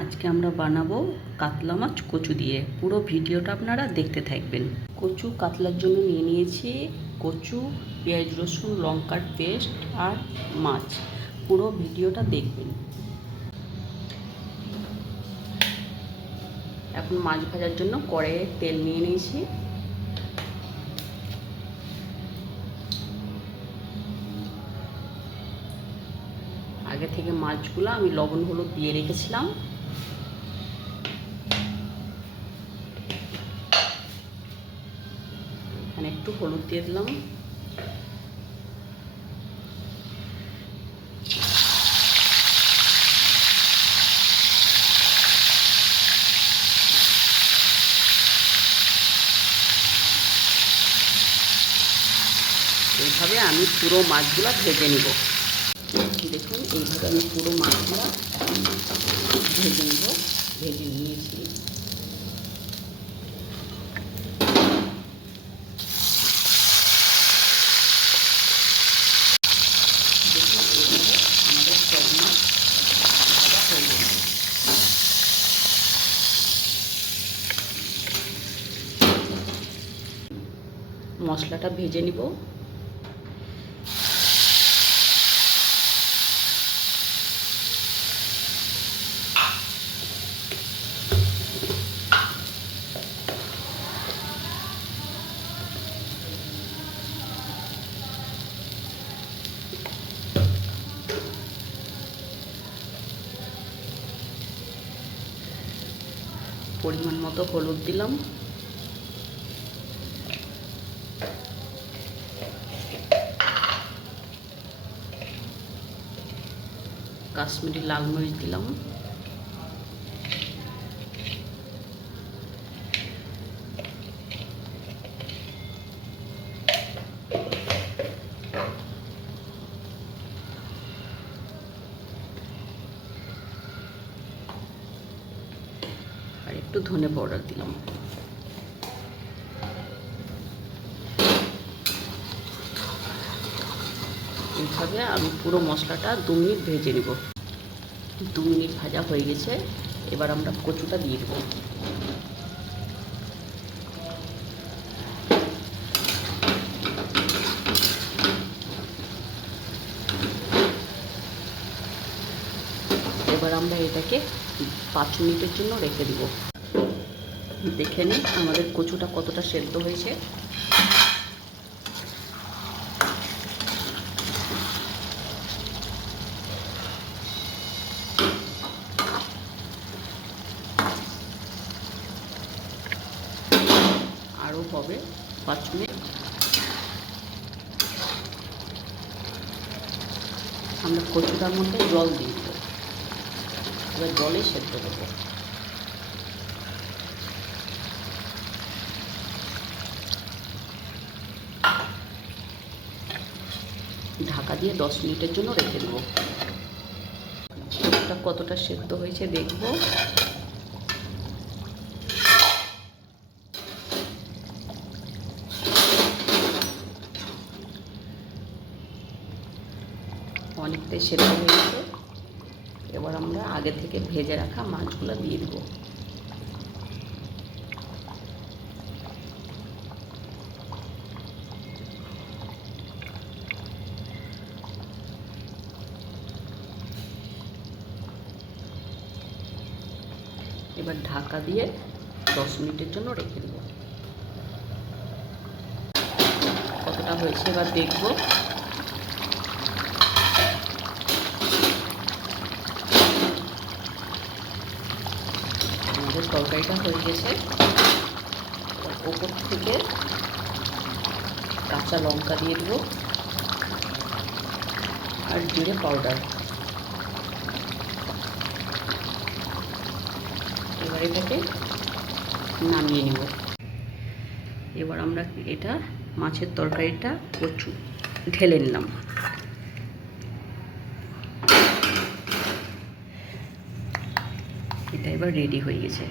আজকে আমরা বানাবো কাতলা মাছ কচু দিয়ে। পুরো ভিডিওটা আপনারা দেখতে থাকবেন। কচু কাতলার জন্য নিয়ে নিয়েছি কচু, পেঁয়াজ রসুন লঙ্কার পেস্ট আর মাছ। পুরো ভিডিওটা দেখবেন। এখন মাছ ভাজার জন্য কড়াইয়ে তেল নিয়ে নিয়েছি। আগে থেকে মাছগুলো আমি লবণ হলুদ দিয়ে রেখেছিলাম। এখানে একটু হলুদ দিয়ে দিলাম। এইভাবে আমি পুরো মাছগুলো ভেজে নিব। দেখুন এইভাবে আমি পুরো মাছগুলো ভেজে নিব। ভেজে নিয়েছি। দেখুন এইভাবে আমাদের সব মাছ ভাজা হয়ে গেছে। মশলাটা ভেজে নিব। পরিমাণ মতো হলুদ দিলাম। কাশ্মীরি লাল মরিচ দিলাম। আর একটু ধনে পাউডার দিলাম। এইভাবে আমি পুরো মশলাটা 2 মিনিট ভেজে নেব। 2 মিনিট ভাজা হয়ে গেছে। এবার আমরা কচুটা দিয়ে দেবো। এবার আমরা এটাকে 5 মিনিটের জন্য রেখে দিব। দেখে নিন আমাদের কচুটা কতটা সেদ্ধ হয়েছে। আরও হবে 5 মিনিট। আমরা কচুটার মধ্যে জল দিয়ে দেবো। এবার জলে সেদ্ধ দেবো। ঢাকা দিয়ে 10 মিনিটের জন্য রেখে দেবো। কচুটা কতটা সেদ্ধ হয়েছে দেখব। অনেকটাই সেদ্ধ হয়ে গেছে। এবার আমরা আগে থেকে ভেজে রাখা মাছগুলো দিয়ে দেবো। এবার ঢাকা দিয়ে 10 মিনিটের জন্য রেখে দেবো। কতটা হয়েছে এবার দেখব। আমাদের তরকারিটা হয়ে গেছে। ওপর থেকে কাঁচা লঙ্কা দিয়ে দেবো আর জিরে পাউডার। এবার এটাকে নামিয়ে নেব। এবার আমরা এটা মাছের তরকারিটা কচু ঢেলে নিলাম। এটা এবার রেডি হয়ে গেছে।